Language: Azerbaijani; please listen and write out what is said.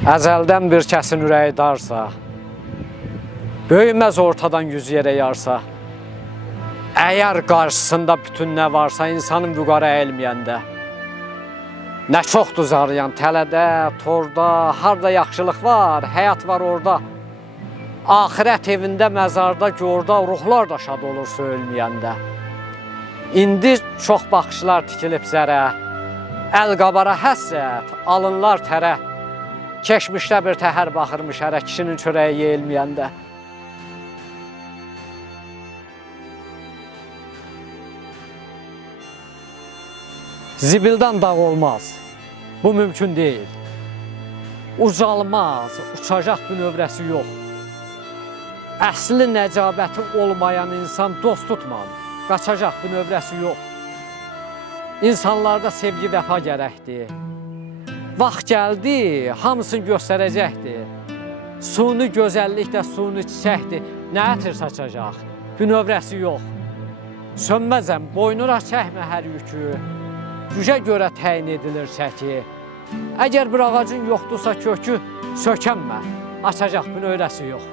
Əzəldən bir kəsin ürəyi darsa, böyüməz ortadan yüz yerə yarsa, əgər qarşısında bütün nə varsa, insanın vüqara əyilməyəndə, nə çoxdur zarayan tələdə, torda, harda yaxşılıq var, həyat var orada, axirət evində, məzarda, gorda, ruhlar da şad olur söyülməyəndə. İndi çox baxışlar tikilib zərə, əl qabara həssət, alınlar tərə, keçmişdə bir təhər baxırmış hərə kişinin çörəyi yeyilməyəndə. Zibildən dağ olmaz, bu mümkün deyil. Ucalmaz, uçacaq bir növrəsi yox. Əsli nəcabəti olmayan insan dost tutmam, qaçacaq bir növrəsi yox. İnsanlarda sevgi vəfa gərəkdir. Vaxt gəldi, hamısını göstərəcəkdir. Suni gözəllik də suni çiçəkdir. Nə ətir saçacaq? Bünövrəsi yox. Sönməzəm, boynuna çəkmə hər yükü. Gücə görə təyin edilir çəki. Əgər bir ağacın yoxdursa kökü, sökənmə, açacaq bünövrəsi yox.